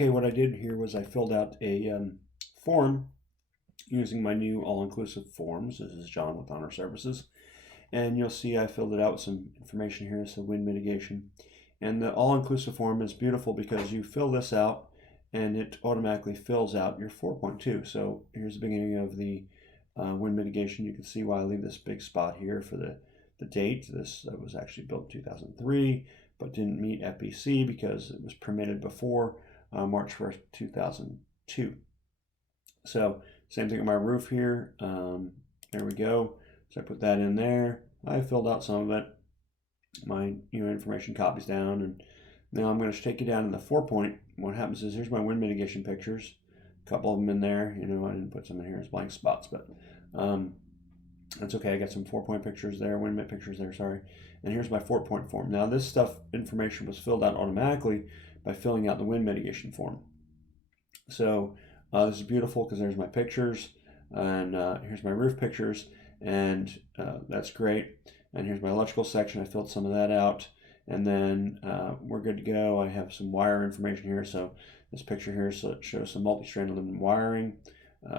Okay, what I did here was I filled out a form using my new all-inclusive forms. This is John with Honor Services. And you'll see I filled it out with some information here, so wind mitigation. And the all-inclusive form is beautiful because you fill this out and it automatically fills out your 4.2. So here's the beginning of the wind mitigation. You can see why I leave this big spot here for the date. This was actually built in 2003, but didn't meet FBC because it was permitted before March 1st, 2002. So same thing with my roof here. There we go. So I put that in there. I filled out some of it. My information copies down, and now I'm going to take you down in the 4-point. What happens is here's my wind mitigation pictures. A couple of them in there. I didn't put some in here as blank spots, but that's okay. I got some 4-point pictures there, wind mit pictures there, sorry. And here's my 4-point form. Now this information was filled out automatically by filling out the wind mitigation form. So this is beautiful because there's my pictures, and here's my roof pictures, and that's great. And here's my electrical section. I filled some of that out, and then we're good to go. I have some wire information here. So this picture here shows some multi-strand aluminum wiring.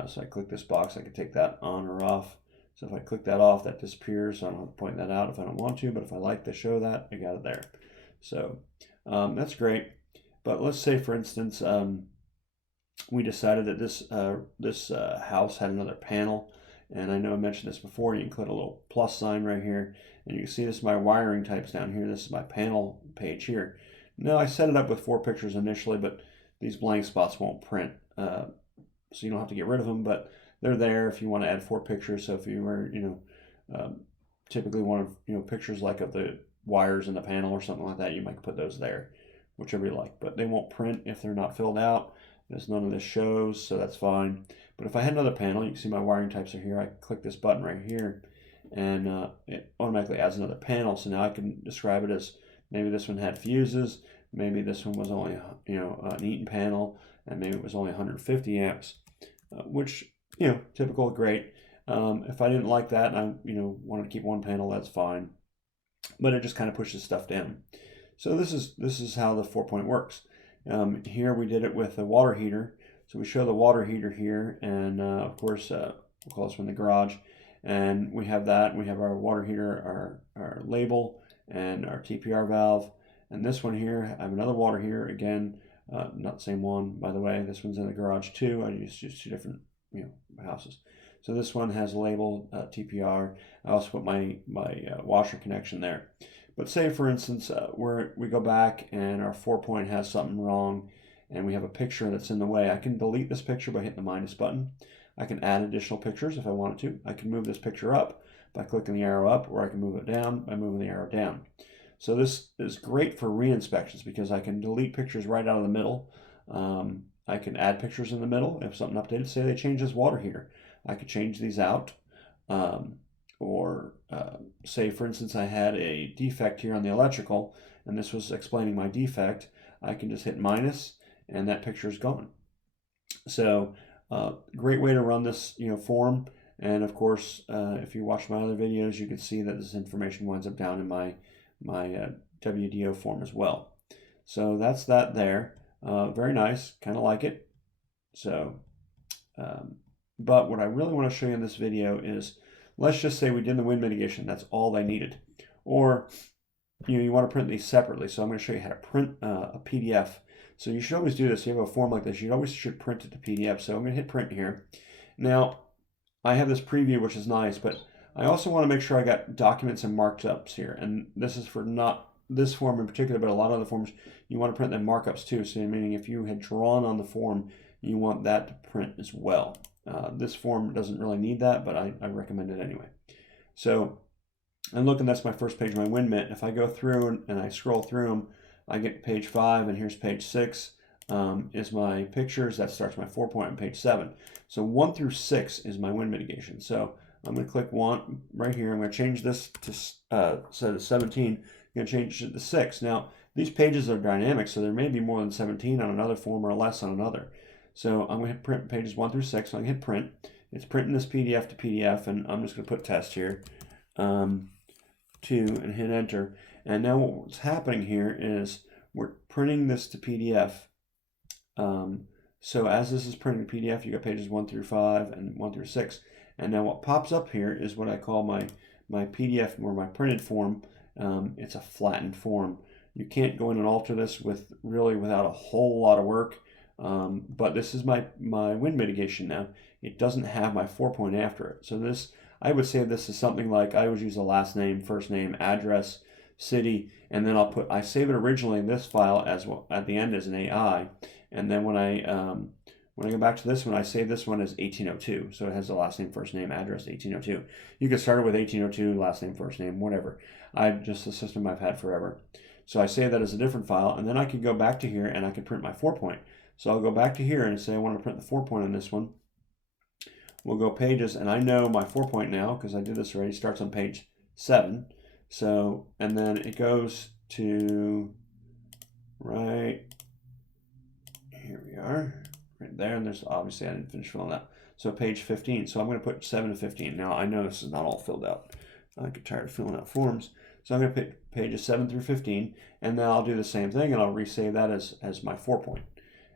So I click this box. I can take that on or off. So if I click that off, that disappears. So I don't have to point that out if I don't want to, but if I like to show that, I got it there. So that's great. But let's say, for instance, we decided that this house had another panel, and I know I mentioned this before. You can click a little plus sign right here, and you can see this is my wiring types down here. This is my panel page here. Now I set it up with 4 pictures initially, but these blank spots won't print, so you don't have to get rid of them, but they're there if you want to add 4 pictures. So if you were typically want pictures like of the wires in the panel or something like that, you might put those there, whichever you like, but they won't print if they're not filled out. There's none of this shows, so that's fine. But if I had another panel, you can see my wiring types are here. I click this button right here, and it automatically adds another panel. So now I can describe it as maybe this one had fuses, maybe this one was only an Eaton panel, and maybe it was only 150 amps, which typical, great. If I didn't like that and I wanted to keep one panel, that's fine. But it just kind of pushes stuff down. So this is how the 4-point works. Here we did it with a water heater. So we show the water heater here, and of course we'll call this one the garage. And we have that. We have our water heater, our label, and our TPR valve. And this one here, I have another water heater. Again, not the same one, by the way. This one's in the garage too. I used 2 different houses. So this one has a label, TPR. I also put my washer connection there. But say, for instance, we go back and our 4-point has something wrong and we have a picture that's in the way. I can delete this picture by hitting the minus button. I can add additional pictures if I wanted to. I can move this picture up by clicking the arrow up, or I can move it down by moving the arrow down. So this is great for re-inspections because I can delete pictures right out of the middle. I can add pictures in the middle if something updated. Say they change this water heater. I could change these out. Or say, for instance, I had a defect here on the electrical, and this was explaining my defect. I can just hit minus, and that picture is gone. So great way to run this form. And of course, if you watch my other videos, you can see that this information winds up down in my WDO form as well. So that's that there. Very nice, kind of like it. So, but what I really want to show you in this video is, let's just say we did the wind mitigation. That's all they needed. Or you want to print these separately. So I'm going to show you how to print a PDF. So you should always do this. You have a form like this, you always should print it to PDF. So I'm going to hit print here. Now, I have this preview, which is nice, but I also want to make sure I got documents and markups here. And this is for not this form in particular, but a lot of other forms, you want to print the markups too. So meaning if you had drawn on the form, you want that to print as well. This form doesn't really need that, but I recommend it anyway. So I'm looking, that's my first page of my wind mit. If I go through and I scroll through them, I get page 5, and here's page 6 is my pictures. That starts my 4-point on page 7. So 1 through 6 is my wind mitigation. So I'm going to click 1 right here. I'm going to change this to set of 17. I'm going to change it to 6. Now, these pages are dynamic, so there may be more than 17 on another form or less on another. So I'm going to hit print pages 1 through 6. So I'm going to hit print. It's printing this PDF to PDF, and I'm just going to put test here, 2, and hit enter. And now what's happening here is we're printing this to PDF, So as this is printing PDF, you got pages 1 through 5 and 1 through 6. And now what pops up here is what I call my PDF or my printed form. It's a flattened form. You can't go in and alter this without a whole lot of work. But this is my wind mitigation now. It doesn't have my 4-point after it. So this, I would say this is something like, I always use a last name, first name, address, city, and then I save it originally in this file as well at the end as an AI. And then when I go back to this one, I save this one as 1802. So it has the last name, first name, address, 1802. You can start it with 1802, last name, first name, whatever. Just a system I've had forever. So I save that as a different file, and then I can go back to here and I can print my 4-point. So I'll go back to here and say I want to print the 4-point on this one. We'll go pages, and I know my 4-point now because I did this already. Starts on page 7. So, and then it goes to right here we are, right there, and there's obviously I didn't finish filling that. So page 15. So I'm going to put 7 to 15. Now I know this is not all filled out. I get tired of filling out forms. So I'm going to pick pages 7 through 15, and then I'll do the same thing, and I'll resave that as my 4-point.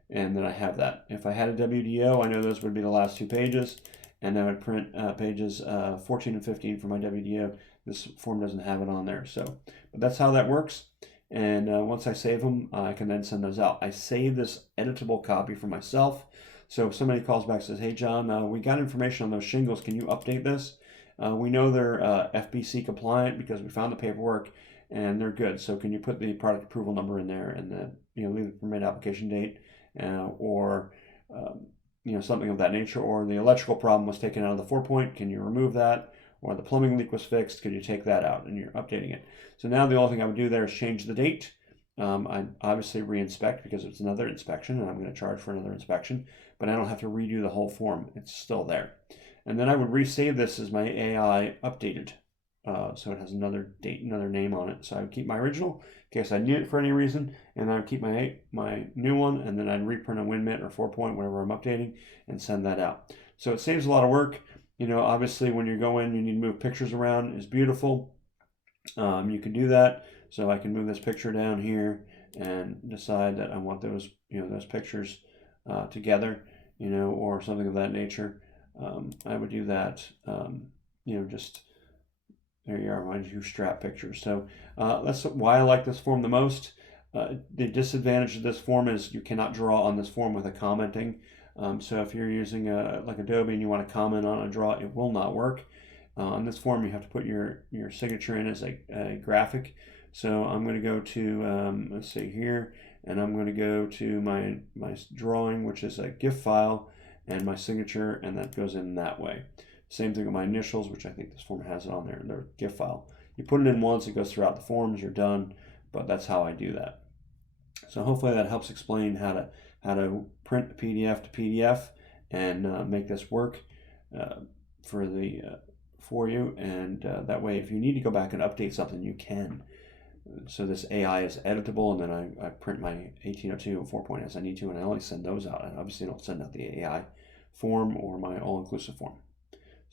And then I have that. If I had a WDO, I know those would be the last 2 pages, and then I would print pages 14 and 15 for my WDO. This form doesn't have it on there. So, but that's how that works. And once I save them, I can then send those out. I save this editable copy for myself. So if somebody calls back and says, hey, John, we got information on those shingles. Can you update this? We know they're FBC compliant because we found the paperwork and they're good. So can you put the product approval number in there and leave the permit application date or something of that nature, or the electrical problem was taken out of the 4-point. Can you remove that? Or the plumbing leak was fixed. Could you take that out? And you're updating it. So now the only thing I would do there is change the date. I obviously re-inspect because it's another inspection and I'm going to charge for another inspection, but I don't have to redo the whole form. It's still there. And then I would resave this as my AI updated. So it has another date, another name on it. So I would keep my original in case I need it for any reason, and then I would keep my new one, and then I'd reprint a WinMit or 4-point, whatever I'm updating, and send that out. So it saves a lot of work. Obviously when you go in, you need to move pictures around. It's beautiful. You can do that. So I can move this picture down here and decide that I want those, those pictures together, or something of that nature. I would do that, just there you are, my two strap pictures. So that's why I like this form the most. The disadvantage of this form is you cannot draw on this form with a commenting. So if you're using like Adobe and you want to comment on a draw, it will not work. On this form, you have to put your signature in as a graphic. So I'm going to go to, let's see here, and I'm going to go to my drawing, which is a GIF file, and my signature, and that goes in that way. Same thing with my initials, which I think this form has it on there, their GIF file. You put it in once, it goes throughout the forms, you're done, but that's how I do that. So hopefully that helps explain how to print a PDF to PDF and make this work for you, and that way if you need to go back and update something, you can. So this AI is editable, and then I print my 1802 and 4-point as I need to, and I only send those out. I obviously don't send out the AI form or my all-inclusive form.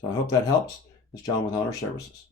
So I hope that helps. It's John with Honor Services.